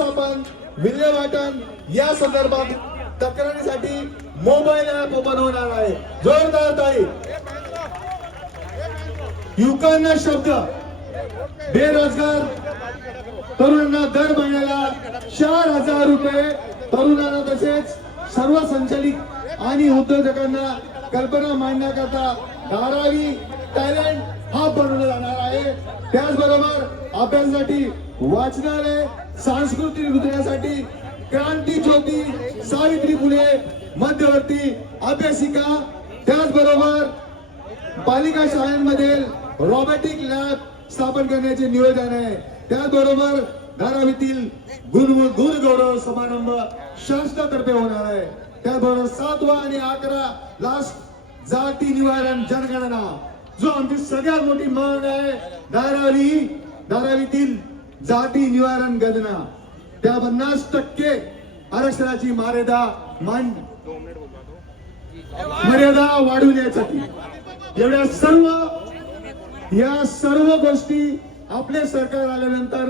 आपण विल्हेवाटन या संदर्भात तक्रारीसाठी मोबाईल ऍप ओपन होणार आहे. जोरदार ताली. युवकांना शब्द. बेरोजगार तरुणांना दर महिन्याला 4,000 रुपये, तरुणांना तसेच सर्व संचालित आणि उद्योजकांना कल्पना मांडण्याकरता धारावी टॅलेंट हब बनवला जाणार आहे. त्याचबरोबर अभ्यासासाठी वाचनालय, सांस्कृतिक उद्योगासाठी क्रांती ज्योती, सावित्री फुले मध्यवर्ती अभ्यासिका, त्याचबरोबर पालिका शाळांमध्ये रोबोटिक लॅब स्थापन करण्याचे नियोजन आहे. त्याचबरोबर धारावीतील गुण गौरव समारंभ शासनातर्फे होणार आहे. त्याचबरोबर 7वा आणि 11 लास्ट जाती निवारण जनगणना, जो आमची सगळ्यात मोठी मागणी आहे, धारावीतील जाती निवारण गणना, त्या 50% आरक्षणाची मर्यादा वाढवण्यासाठी या सर्व गोष्टी आपले सरकार आल्यानंतर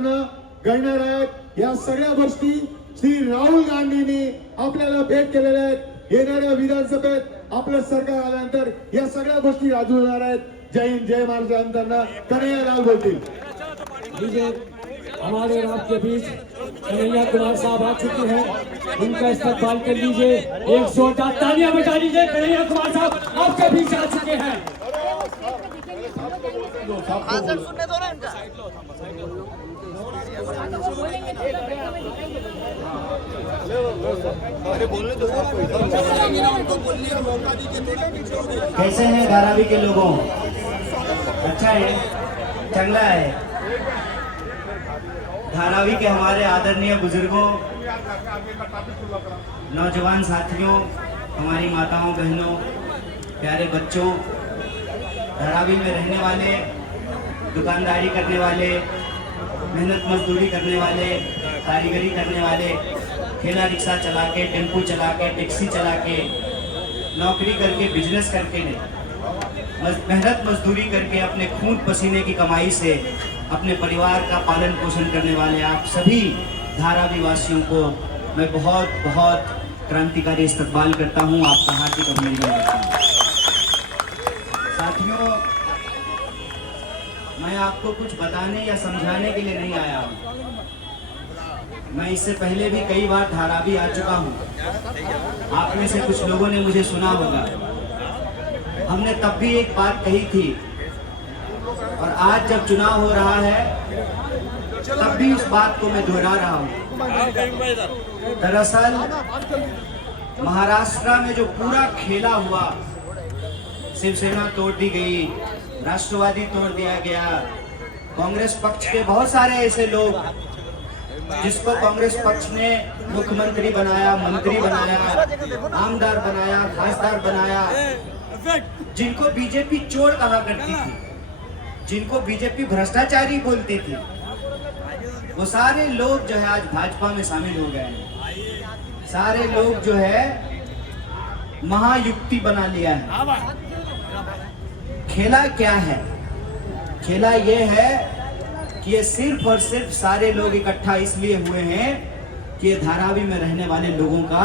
घडणार आहेत. या सगळ्या गोष्टी श्री राहुल गांधींनी आपल्याला भेट केलेल्या आहेत. येणाऱ्या विधानसभेत आपलं सरकार आल्यानंतर या सगळ्या गोष्टी राजू होणार आहेत. जय हिंद, जय महाराष्ट्र. कन्हैया लाल बोलतील. हमारे रात के बीच कन्हैया कुमार साहब आ चुके हैं, उनका इस्तकबाल कर लीजिए. एक जोरदार तालियां बजा लीजिए. कन्हैया कुमार साहब आपके बीच आ चुके हैं. सुनने दो ना इनका. कैसे हैं धारावी के लोगों? अच्छा है, चंगा है. धारावी के हमारे आदरणीय बुजुर्गों, नौजवान साथियों, हमारी माताओं बहनों, प्यारे बच्चों, धारावी में रहने वाले, दुकानदारी करने वाले, मेहनत मजदूरी करने वाले, कारीगरी करने वाले, ठेला रिक्शा चला के, टेम्पू चला के, टैक्सी चला के, नौकरी करके, बिजनेस करके, मेहनत मजदूरी करके अपने खून पसीने की कमाई से अपने परिवार का पालन पोषण करने वाले आप सभी धारावी वासियों को मैं बहुत बहुत क्रांतिकारी इस्तकबाल करता हूं. आपका हार्दिक अभिनंदन करता हूं. साथियों, मैं आपको कुछ बताने या समझाने के लिए नहीं आया हूं. मैं इससे पहले भी कई बार धारावी आ चुका हूं. आप में से कुछ लोगों ने मुझे सुना होगा. हमने तब भी एक बात कही थी, और आज जब चुनाव हो रहा है तब भी उस बात को मैं दोहरा रहा हूं. दरअसल महाराष्ट्र में जो पूरा खेला हुआ, शिवसेना तोड़ दी गई, राष्ट्रवादी तोड़ दिया गया, कांग्रेस पक्ष के बहुत सारे ऐसे लोग जिसको कांग्रेस पक्ष ने मुख्यमंत्री बनाया, मंत्री बनाया, आमदार बनाया, खासदार बनाया, जिनको बीजेपी चोर कहा करती थी, जिनको बीजेपी भ्रष्टाचारी बोलती थी, वो सारे लोग जो है आज भाजपा में शामिल हो गए हैं. सारे लोग जो है महायुक्ति बना लिया है. खेला क्या है? खेला ये है कि ये सिर्फ और सिर्फ सारे लोग इकट्ठा इसलिए हुए हैं कि ये धारावी में रहने वाले लोगों का,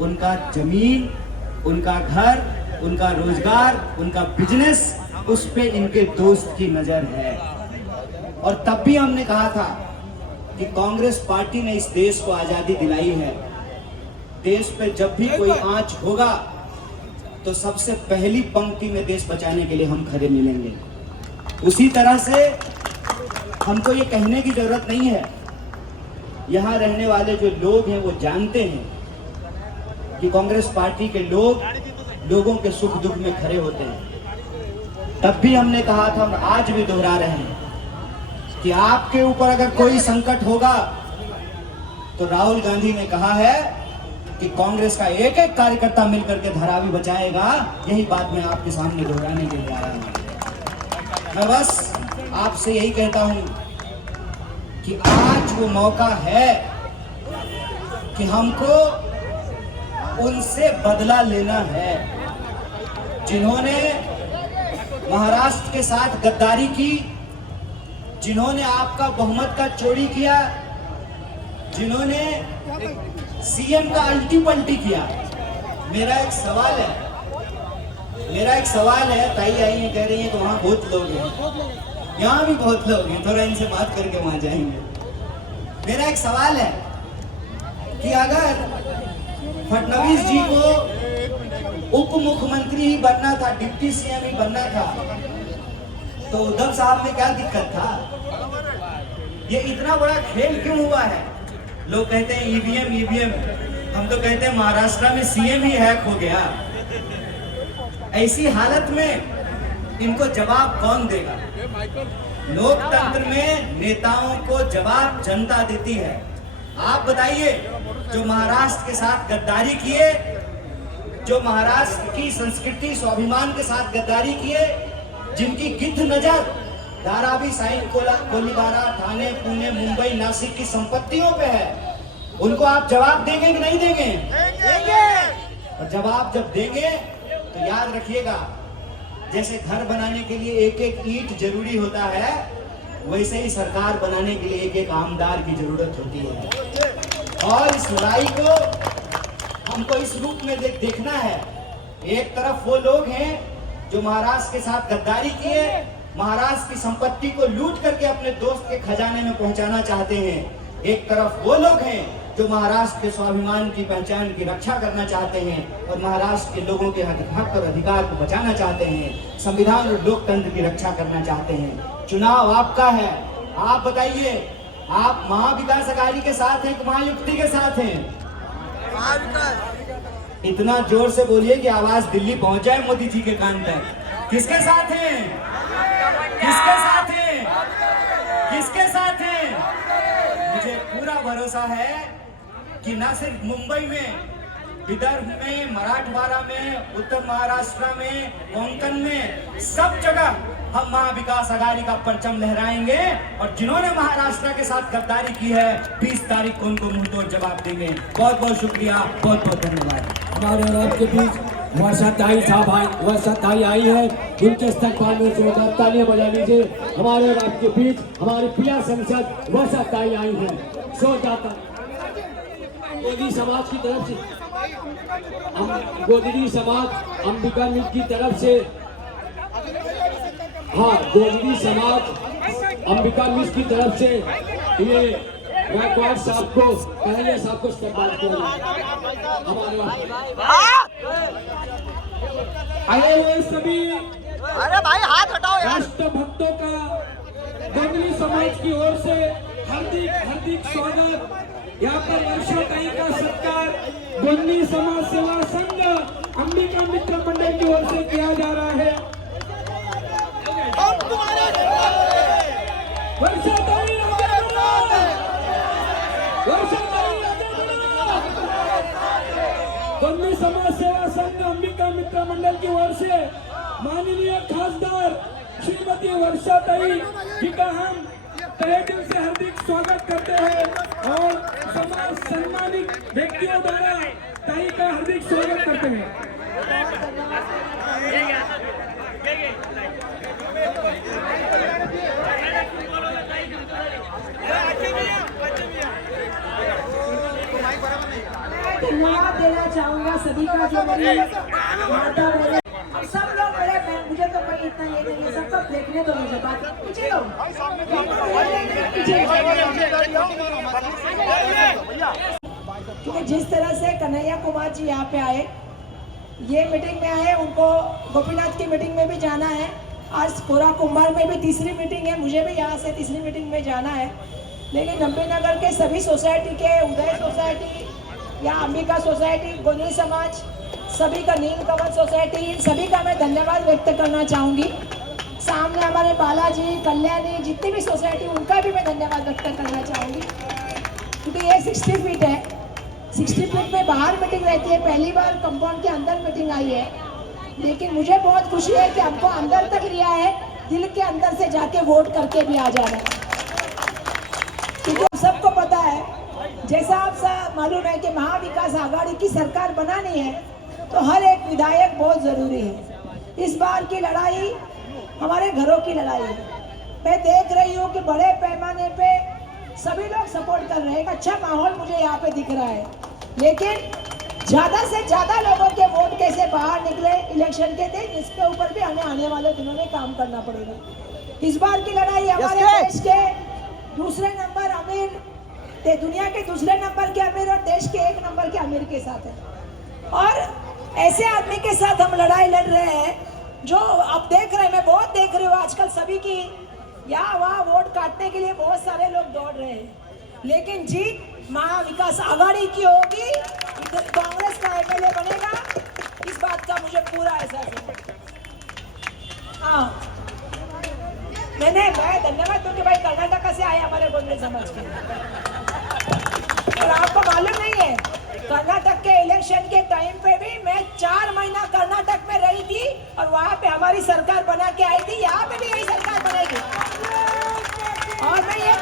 उनका जमीन, उनका घर, उनका रोजगार, उनका बिजनेस, उस पे इनके दोस्त की नजर है. और तब भी हमने कहा था कि कांग्रेस पार्टी ने इस देश को आजादी दिलाई है. देश पे जब भी कोई आंच होगा तो सबसे पहली पंक्ति में देश बचाने के लिए हम खड़े मिलेंगे. उसी तरह से हमको ये कहने की जरूरत नहीं है. यहाँ रहने वाले जो लोग हैं वो जानते हैं कि कांग्रेस पार्टी के लोग लोगों के सुख दुख में खड़े होते हैं. तब भी हमने कहा था, हम आज भी दोहरा रहे हैं कि आपके ऊपर अगर कोई संकट होगा तो राहुल गांधी ने कहा है कि कांग्रेस का एक एक कार्यकर्ता मिलकर के धारावी बचाएगा. यही बात मैं आपके सामने दोहराने के लिए आया हूं. मैं बस आपसे यही कहता हूं कि आज वो मौका है कि हमको उनसे बदला लेना है जिन्होंने महाराष्ट्र के साथ गद्दारी की, जिन्होंने आपका बहुमत का चोरी किया, जिन्होंने सीएम का अल्टी पल्टी किया। मेरा एक सवाल है, ताई आई है, कह रही है कि वहां बहुत लोग हैं, यहाँ भी बहुत लोग हैं, थोड़ा इनसे बात करके वहां जाएंगे। मेरा एक सवाल है कि अगर फडणवीस जी को उप मुख्यमंत्री ही बनना था, डिप्टी सीएम ही बनना था, तो उद्धव साहब में क्या दिक्कत था? ये इतना बड़ा खेल क्यों हुआ है? लोग कहते हैं ईवीएम, हम तो कहते हैं महाराष्ट्र में सीएम ही हैक हो गया। ऐसी हालत में इनको जवाब कौन देगा? लोकतंत्र में नेताओं को जवाब जनता देती है। आप बताइए, जो महाराष्ट्र के साथ गद्दारी किए, जो महाराष्ट्र की संस्कृति स्वाभिमान के साथ गद्दारी किए, जिनकी गिद्ध नजर धारावी, साइन, कोलीबारा, ठाणे, पुणे, मुंबई, नासिक की संपत्तियों पे है, उनको आप जवाब देंगे कि नहीं देंगे? और जवाब जब देंगे तो याद रखिएगा, जैसे घर बनाने के लिए एक एक ईंट जरूरी होता है, वैसे ही सरकार बनाने के लिए एक एक आमदार की जरूरत होती है। और इस लड़ाई को हमको इस रूप में देखना है। एक तरफ वो लोग हैं जो महाराष्ट्र के साथ गद्दारी किए, महाराष्ट्र की संपत्ति को लूट करके अपने दोस्त के खजाने में पहुंचाना चाहते हैं। एक तरफ वो लोग हैं जो महाराष्ट्र के स्वाभिमान की पहचान की रक्षा करना चाहते हैं और महाराष्ट्र के लोगों के हक और अधिकार को बचाना चाहते हैं, संविधान और लोकतंत्र की रक्षा करना चाहते हैं। चुनाव आपका है। आप बताइए, आप महाविकास अघाड़ी के साथ हैं कि महायुक्ति के साथ हैं? इतना जोर से बोलिए कि आवाज दिल्ली पहुंच जाए मोदी जी के कान तक। किसके साथ हैं? किसके साथ हैं? किसके साथ हैं? मुझे पूरा भरोसा है कि न सिर्फ मुंबई में, विदर्भ में, मराठवाड़ा में, उत्तर महाराष्ट्र में, कोंकण में, सब जगह हम महाविकास अघाड़ी का परचम लहराएंगे और जिन्होंने महाराष्ट्र के साथ गद्दारी की है 20 तारीख को उनको मुंहतोड़ जवाब देंगे। बहुत बहुत शुक्रिया, बहुत बहुत धन्यवाद। हमारे और आपके बीच वर्षाताई आई है, उनके इस्तकबाल में जोरदार तालियां बजा लीजिए। हमारे और आपके बीच हमारे प्रिय सांसद वर्षाताई आई है, जोरदार गोदी समाज की तरफ से, गोदरी समाज अंबिका मित्र की तरफ से, हाँ, गोदरी समाज अंबिका मित्र की तरफ से ये गायकवाड़ साहब को, कन्हैया साहब को इस्तकबाल किया हमारे आए हुए सभी अरे भाई हाथ हटाओ यार। राष्ट्रभक्तों का गोदरी समाज की ओर से हार्दिक स्वागत। यहाँ पर वर्षाताई का सत्कार गोदरी समाज सेवा संघ अंबिका मित्र मंडल की ओर से किया जा रहा है। वर्षाताई गोदरी समाज सेवा संघ अंबिका मित्र मंडल की ओर से माननीय खासदार श्रीमती वर्षाताई जी का हम तहे दिल से हार्दिक स्वागत करते हैं और समाज सम्मानित व्यक्तियों द्वारा ताई का हार्दिक स्वागत करते हैं। धन्यवाद देना चाहूंगा सभी का, जो मेरी माता बहन, अब सब लोग मेरे, मुझे तो कोई इतना ये नहीं है, सबको देखने दो मुझे, बात पीछे लो, क्योंकि जिस तरह से कन्हैया कुमार जी यहाँ पे आए, ये मीटिंग में आए, उनको गोपीनाथ की मीटिंग में भी जाना है, आज कोरा कुंभार में भी तीसरी मीटिंग है, मुझे भी यहाँ से तीसरी मीटिंग में जाना है, लेकिन नब्बे नगर के सभी सोसाइटी के, उदय सोसाइटी या अंबिका सोसाइटी, गोदरी समाज, सभी का, नीलकमल सोसाइटी, सभी का मैं धन्यवाद व्यक्त करना चाहूँगी। सामने हमारे बालाजी, कल्याणी, जितनी भी सोसाइटी, उनका भी मैं धन्यवाद व्यक्त करना चाहूँगी, क्योंकि ये 60 फीट है, 60 फीट में बाहर मीटिंग रहती है, पहली बार कंपाउंड के अंदर मीटिंग आई है, लेकिन मुझे बहुत खुशी है कि हमको अंदर तक लिया है, दिल के अंदर से जाके वोट करके भी आ जाना है, क्योंकि सबको पता है, जैसा आप सब मालूम है कि महाविकास आघाड़ी की सरकार बनानी है तो हर एक विधायक बहुत जरूरी है। इस बार की लड़ाई हमारे घरों की लड़ाई है। मैं देख रही हूँ कि बड़े पैमाने पे सभी लोग सपोर्ट कर रहे हैं, एक अच्छा माहौल मुझे यहाँ पे दिख रहा है। लेकिन ज्यादा से ज्यादा लोगों के वोट कैसे बाहर निकले इलेक्शन के दिन, इसके ऊपर भी हमें आने वाले दिनों में काम करना पड़ेगा। इस बार की लड़ाई हमारे देश के दूसरे नंबर अमीर, दुनिया के दूसरे नंबर के अमीर और देश के 1 नंबर के अमीर के साथ है। और ऐसे आदमी के साथ हम लड़ाई लड़ रहे हैं जो अब देख रहे हैं, मैं बहुत देख रही हूँ आजकल सभी की यहाँ वहाँ वोट काटने के लिए बहुत सारे लोग दौड़ रहे हैं, लेकिन जीत महाविकास आघाड़ी की होगी, कांग्रेस का एमएलए बनेगा, इस बात का मुझे पूरा एहसास है। हाँ, मैं धन्यवाद दूंगी भाई, कर्नाटक से आए हमारे गोंडे समाज के। और आपको मालूम नहीं है, कर्नाटक के इलेक्शन के टाइम पे भी मैं 4 महीना कर्नाटक में रही थी और वहाँ पे हमारी सरकार बना के आई थी, यहाँ पे भी यही सरकार बनेगी। और मैं ये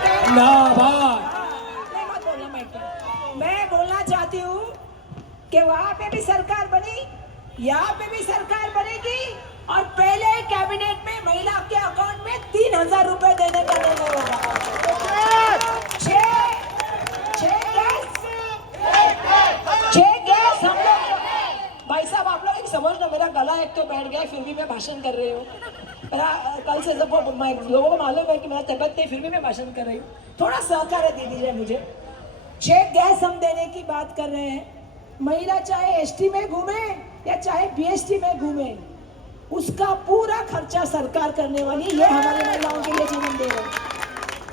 मैं बोलना चाहती हूँ कि वहाँ पे भी सरकार बनी, यहाँ पे भी सरकार बनेगी और पहले कैबिनेट में महिला के अकाउंट में 3000 रुपए देने का निर्णय होगा। 6 गैस हम लोग, भाई साहब आप लोग एक समझ लो, मेरा गला एक तो बैठ गया, फिर भी मैं भाषण कर रही हूँ। मेरा कल से जब लोगों को मालूम है कि मेरा तबियत नहीं, फिर भी मैं भाषण कर रही हूँ, थोड़ा सहकार्य दे दीजिए मुझे। 6 गैस हम देने की बात कर रहे हैं। महिला चाहे एसटी में घूमे या चाहे बीएसटी में घूमे, उसका पूरा खर्चा सरकार करने वाली, ये हमारी महिलाओं के लिए जीवन दे रहे हैं।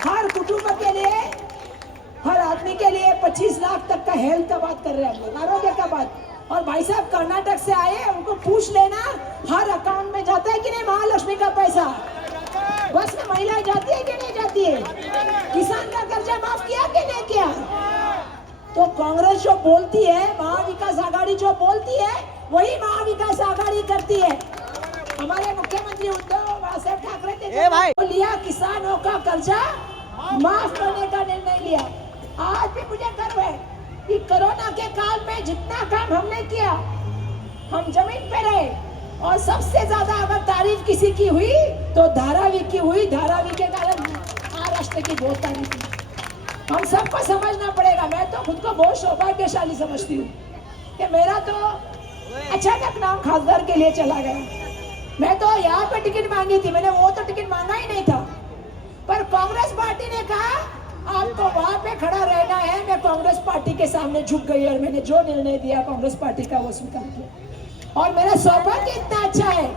हर कुटुंब के लिए, हर आदमी के लिए 25 लाख तक का हेल्थ का बात कर रहे हैं हम लोग, आरोग्य का बात। और भाई साहब कर्नाटक से आए, उनको पूछ लेना हर अकाउंट में जाता है कि नहीं महालक्ष्मी का पैसा, बस में महिलाएं जाती है कि नहीं जाती है, किसान का कर्जा माफ किया कि नहीं किया। तो कांग्रेस जो बोलती है, महाविकास आघाड़ी जो बोलती है, वही महाविकास आघाड़ी करती है। हमारे मुख्यमंत्री उद्धव ठाकरे ने लिया किसानों का कर्जा माफ करने का निर्णय लिया। आज भी मुझे गर्व है कि कोरोना के काल में जितना काम हमने किया, हम जमीन पे रहे, और सबसे ज्यादा अगर तारीफ किसी की हुई तो धारावी की हुई। धारावी के कारण महाराष्ट्र की बहुत तारीफ हुई। हम सबको समझना पड़ेगा। मैं तो खुद को बहुत सौभाग्यशाली समझती हूँ कि मेरा तो अचानक नाम खासदार के लिए चला गया। मैं तो यहाँ पे टिकट मांगी थी, मैंने वो तो टिकट मांगा ही नहीं था, पर कांग्रेस पार्टी ने कहा आपको वहां पे खड़ा रहना है। मैं कांग्रेस पार्टी के सामने झुक गई और मैंने जो निर्णय दिया कांग्रेस पार्टी का वो स्वीकार किया। और मेरा सौभाग्य इतना अच्छा है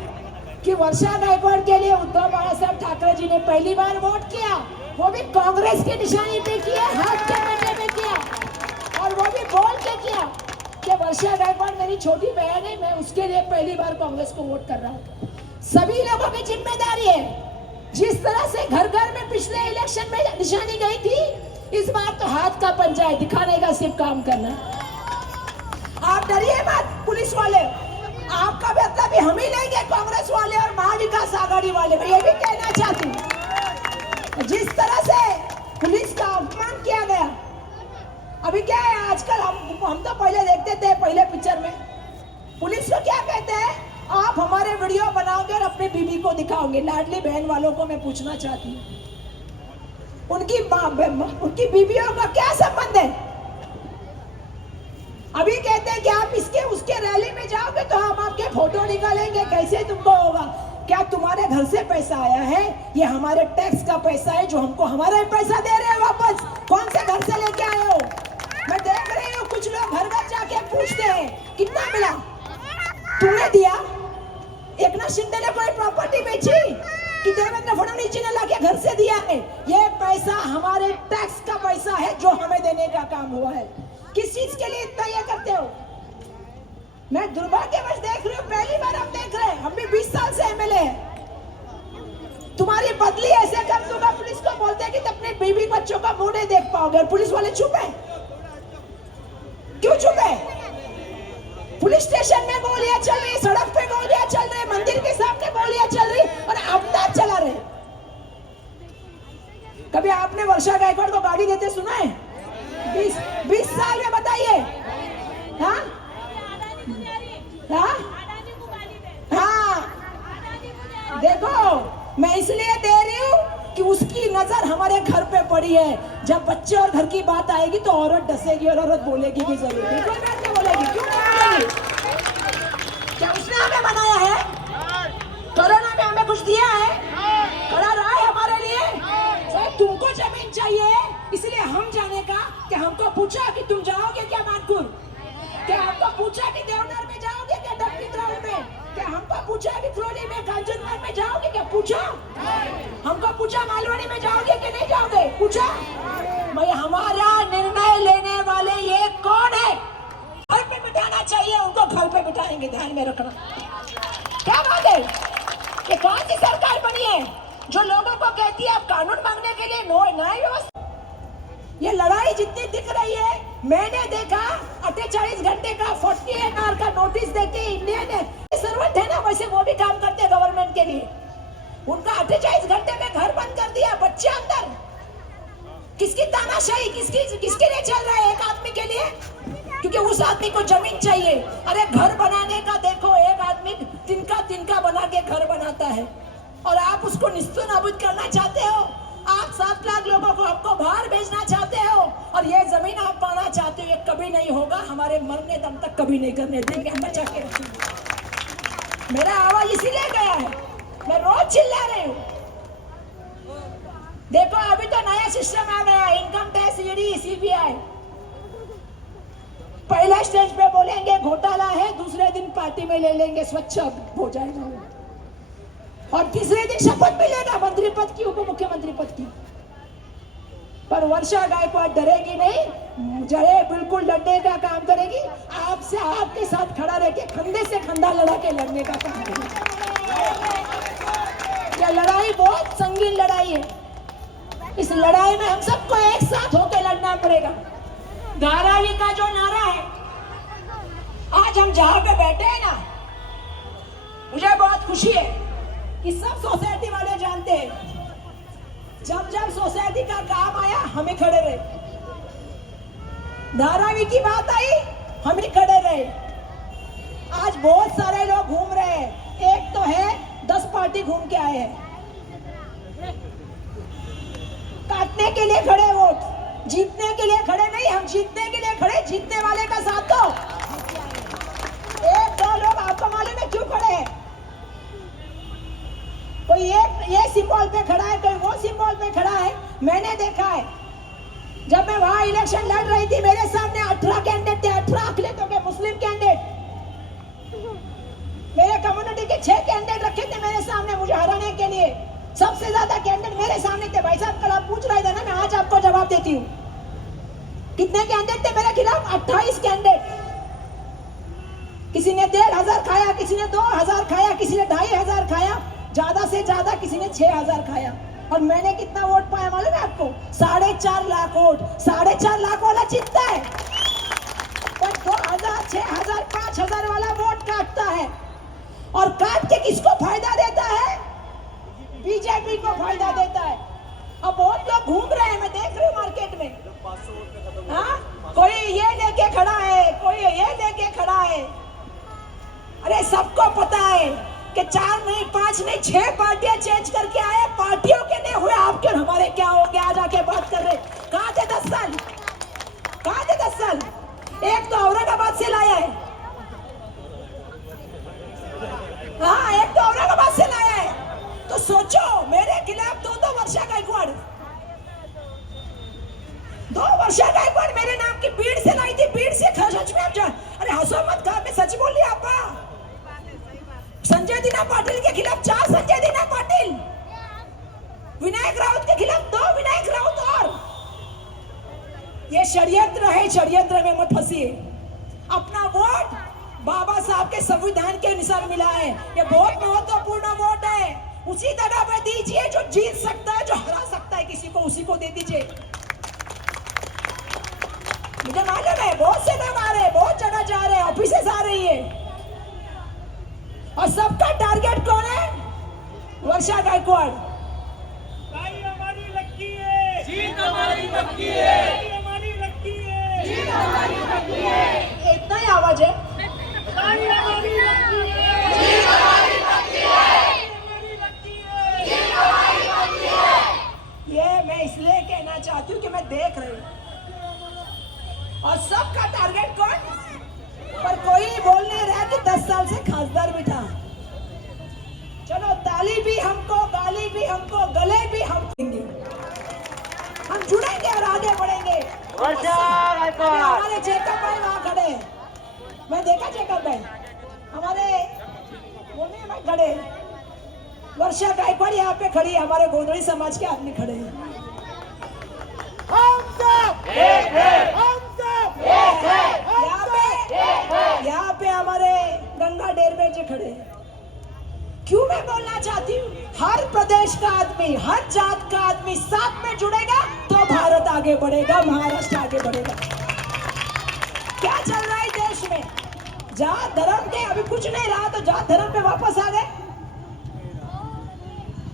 कि वर्षा गायकवाड़ के लिए उद्धव बाळासाहेब ठाकरे जी ने पहली बार वोट किया, वो भी कांग्रेस की निशानी पे किया, हाथ के पन्ने पे किया, और वो भी बोल के किया कि वर्षा गायकवाड़ मेरी छोटी बहन है, मैं उसके लिए पहली बार कांग्रेस को वोट कर रहा हूँ। सभी लोगों की जिम्मेदारी है। जिस तरह से घर घर में पिछले इलेक्शन में निशानी गई थी, इस बार तो हाथ का पंजा है, दिखाने का सिर्फ काम करना। आप डरिए मत पुलिस वाले, आपका बदला भी हम ही लेंगे, कांग्रेस वाले और महाविकास आघाड़ी वाले। मैं ये भी कहना चाहती हूँ, जिस तरह से पुलिस का अपमान किया गया, अभी क्या है आजकल, हम तो पहले देखते थे, पहले पिक्चर में पुलिस को क्या कहते हैं, आप हमारे वीडियो बनाओगे और अपने बीबी को दिखाओगे। लाडली बहन वालों को मैं पूछना चाहती हूँ, उनकी बीबियों का क्या संबंध है। अभी कहते हैं कि आप इसके उसके रैली में जाओगे तो हम आपके फोटो निकालेंगे, कैसे तुमको होगा। क्या तुम्हारे घर से पैसा आया है? ये हमारे टैक्स का पैसा है जो हमको हमारा पैसा दे रहे हैं वापस। कौन से घर से लेके आए हो? मैं देख रही हूँ कुछ लोग घर घर जाके पूछते हैं कितना मिला, तुमने दिया? एकनाथ शिंदे ने कोई प्रॉपर्टी बेची कि देवेंद्र फडणवीस जी ने लाके घर से दिया है? ये पैसा हमारे टैक्स का पैसा है जो हमें देने का काम हुआ है। किस चीज के लिए इतना ये करते हो? मैं दुर्भाग्यवश देख रही हूँ, पहली बार हम देख रहे हैं, हम भी 20 साल से एमएलए हैं। तुम्हारी बदली ऐसे कर दूंगा, पुलिस को बोलते हैं कि तुम अपने बीवी बच्चों का मुंह नहीं देख पाओगे, और पुलिस वाले चुप है। क्यों चुप है? पुलिस स्टेशन में गोलियां चल रही, सड़क पे गोलियां चल रही, मंदिर के सामने गोलियां चल रही, और अवतार चला रहे। कभी आपने वर्षा गायकवाड़ को गाड़ी देते सुना है? 20 साल में बताइए। हाँ हाँ हाँ, देखो मैं इसलिए दे रही हूँ कि उसकी नजर हमारे घर पे पड़ी है। जब बच्चे और घर की बात आएगी तो औरत डसेगी और औरत बोलेगी भी जरूर। बिल्कुल बैठ के बोलेगी, क्यों नहीं बोलेगी? क्या उसने हमें बनाया है? कोरोना में हमें कुछ दिया है? खड़ा रहा है हमारे लिए? सर तुमको जमीन चाहिए इसलिए हम जाने का कि हमको पूछा कि तुम जाओगे क्या मानपुर? क्या हमको पूछा कि देवनार में जाओगे क्या? डबलित्राऊ में? क्या हमको पूछा कि फ्लोरी में कांचनपुर में जाओगे क्या? पूछा? हमको पूछा मालवनी में जाओगे कि नहीं जाओगे? पूछा? भाई हमारा निर्णय लेने वाले ये कौन है? घर पे बिठाना चाहिए उनको, घर पे बिठाएंगे, ध्यान में रखना। क्या बात है? ये कौन सी सरकार बनी है जो लोगों को कहती है आप कानून मांगने के लिए न्याय व्यवस्था? ये लड़ाई जितनी दिख रही है, मैंने देखा 48 घंटे का 48 आवर का नोटिस देके इंडियन सर्वेंट है ना, वैसे वो भी काम करते हैं गवर्नमेंट के लिए। उनका 48 घंटे में घर बंद कर दिया, बच्चे अंदर। किसकी तानाशाही, किसके लिए चल रहा है? एक आदमी के लिए, क्योंकि उस आदमी को जमीन चाहिए। अरे घर बनाने का देखो, एक आदमी तिनका बना के घर बनाता है और आप उसको निस्तु नाबूद करना चाहते हो। आप 7 लाख लोगों को आपको बाहर भेजना चाहते हो और ये जमीन आप पाना चाहते हो। ये कभी नहीं होगा, हमारे मरने दम तक कभी नहीं करने देंगे, हम बचा के रखेंगे। मेरा आवाज इसीलिए गया है, मैं रोज चिल्ला रही हूँ। देखो अभी तो नया सिस्टम आ गया, इनकम टैक्स, ईडी, सीबीआई। पहले स्टेज पे बोलेंगे घोटाला है, दूसरे दिन पार्टी में ले लेंगे, स्वच्छ हो जाएगा। और तीसरे दिन शपथ मिलेगा मंत्री पद की, उप मुख्यमंत्री पद की। पर वर्षा गायकवाड़ डरेगी नहीं, जरे बिल्कुल लड़ने का काम करेगी। आपसे आपके साथ खड़ा रह के कंधे से कंधा लड़ा के लड़ने का काम करेगी। यह लड़ाई बहुत संगीन लड़ाई है। इस लड़ाई में हम सबको एक साथ होकर लड़ना पड़ेगा। धारावी का जो नारा है, आज हम जहां पे बैठे हैं ना, मुझे बहुत खुशी है कि सब सोसाइटी वाले जानते हैं। जब सोसाइटी का काम आया हम ही खड़े रहे, धारावी की बात आई हम ही खड़े रहे। आज बहुत सारे लोग घूम रहे हैं, एक तो है 10 पार्टी घूम के आए हैं, काटने के लिए खड़े वोट, जीतने के लिए खड़े नहीं। हम जीतने के लिए खड़े, जीतने वाले का साथ दो। 1-2 लोग आपको मालूम है क्यों खड़े हैं? कोई ये सिंबल पे खड़ा है, कोई वो सिंबल पे खड़ा है। मैंने देखा है, जब मैं वहां इलेक्शन लड़ रही थी, मेरे सामने 18 कैंडिडेट थे, 18 अखिलेतों के मुस्लिम कैंडिडेट। मेरे कम्युनिटी के 6 कैंडिडेट रखे थे मेरे सामने मुझे हराने के लिए। सबसे ज्यादा कैंडिडेट मेरे सामने थे। भाई साहब कल आप पूछ रहे थे ना, मैं आज आपको जवाब देती हूँ। कितने कैंडिडेट थे मेरे खिलाफ? 28 कैंडिडेट। किसी ने 1,500 खाया, किसी ने 2,000 खाया, किसी ने 2,500 खाया, ज्यादा से ज्यादा किसी ने 6,000 खाया। और मैंने कितना वोट पाया मालूम है आपको? 4.5 लाख वोट। 4.5 लाख वाला जीतता है, पर 2,000, 6,000, 5,000 वाला वोट काटता है। और काट के किसको फायदा देता है? बीजेपी को फायदा देता है। अब बहुत लोग घूम रहे हैं, मैं देख रही हूँ मार्केट में। हाँ, कोई ये लेके खड़ा है, कोई ये लेके खड़ा है। अरे सबको पता है कि 4 नहीं, 5 नहीं, 6 पार्टियां चेंज करके आए। पार्टियों के नहीं हुए, आपके और हमारे क्या हो गया? आज आके बात कर रहे। कहाँ थे 10 साल? कहाँ थे 10 साल? एक तो औरंगाबाद से लाया है। हाँ, एक तो औरंगाबाद से लाया है। तो सोचो, मेरे खिलाफ 2 वर्षा गायकवाड़, 2 वर्षा गायकवाड़ मेरे नाम की भीड़ से लाई थी। भीड़ से सच में आप जान, अरे हंसो मत, कहा मैं सच बोल रही आपा। संजय दीना पाटिल के खिलाफ 4 संजय दीना पाटिल, विनायक राउत के खिलाफ 2 विनायक राउत। और ये षड्यंत्र है, षड्यंत्र में मत फंसिए। अपना वोट बाबा साहब के संविधान के अनुसार मिला है, ये बहुत महत्वपूर्ण वोट है। उसी जगह पे दीजिए जो जीत सकता है, जो हरा सकता है किसी को, उसी को दे दीजिए। मुझे मालूम है बहुत से लोग आ रहे हैं, बहुत जगह जा रहे हैं, ऑफिसेस आ रही है, और सबका टारगेट कौन है? वर्षा गायकवाड़। हमारी लक्की है, जीत हमारी पक्की है, हमारी लक्की है, जीत हमारी पक्की है, इतना ही आवाज है। हमारी लक्की है, जीत हमारी पक्की है, हमारी लक्की है, जीत हमारी पक्की है। चाहती हूँ कि मैं देख रही हूँ। और सबका टारगेट कौन? पर कोई बोल नहीं रहा कि 10 साल से खासदार भी था। चलो ताली भी हमको, गाली भी हमको, गले भी हम देंगे। हम जुड़ेंगे और आगे बढ़ेंगे। हमारे जेकब भाई वहाँ खड़े हैं, मैं देखा जेकब भाई हमारे मोने में खड़े हैं। वर्षा गायकवाड़ यहाँ पे खड़ी है, हमारे गोंधली समाज के आदमी खड़े हैं। यहाँ पे हमारे गंगा डेरवेज जी खड़े हैं। क्यों मैं बोलना चाहती हूँ, हर प्रदेश का आदमी, हर जात का आदमी साथ में जुड़ेगा तो भारत आगे बढ़ेगा, महाराष्ट्र आगे बढ़ेगा। क्या चल रहा है देश में? जात धर्म के अभी कुछ नहीं रहा तो जात धर्म पे वापस आ गए।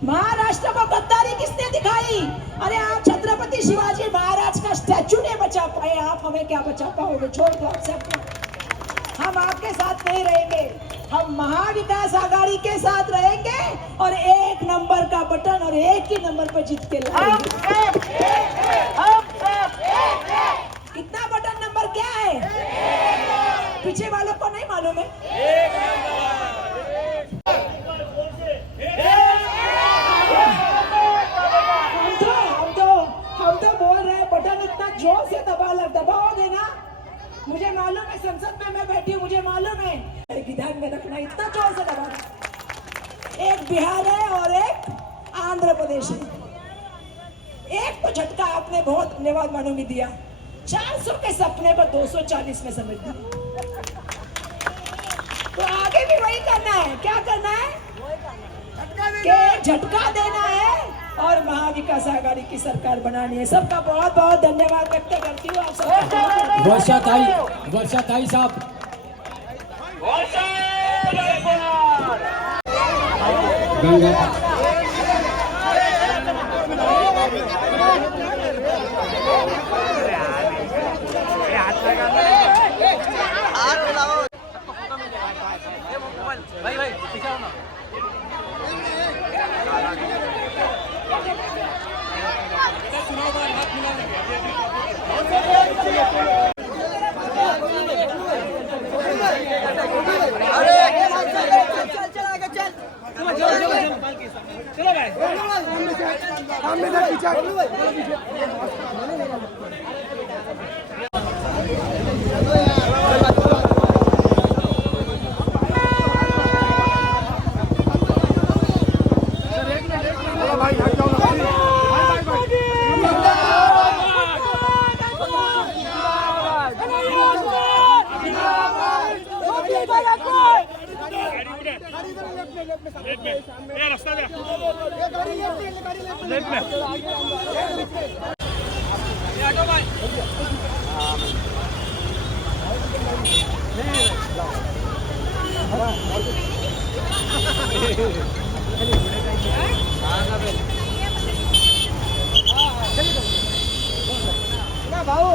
महाराष्ट्र को गद्दारी किसने दिखाई? अरे आप छत्रपति शिवाजी महाराज का स्टैचू नहीं बचा पाए, आप हमें क्या बचा पाओगे? छोड़ दो आप सबको, हम आपके साथ नहीं रहेंगे। हम महाविकास आघाड़ी के साथ रहेंगे और 1 नंबर का बटन और 1 ही नंबर पर जीत के लाएंगे। कितना बटन नंबर क्या है? पीछे वालों को नहीं मालूम है। हम तो बोल रहे हैं बटन इतना जोर से दबाओ देना। मुझे मालूम है संसद में मैं बैठी हूँ, मुझे मालूम है विधान में रखना, इतना जोर से दबाना। एक बिहार है और एक आंध्र प्रदेश है। एक तो झटका आपने बहुत धन्यवाद मानूंगी दिया, 400 के सपने को 240 में समेट दिया। तो आगे भी वही करना है। क्या करना है? झटका देना है और महाविकास आघाड़ी की सरकार बनानी है। सबका बहुत बहुत धन्यवाद व्यक्त करती हूँ। आप सब वर्षा ताई साहब, हाथ मिलाओ। भाऊ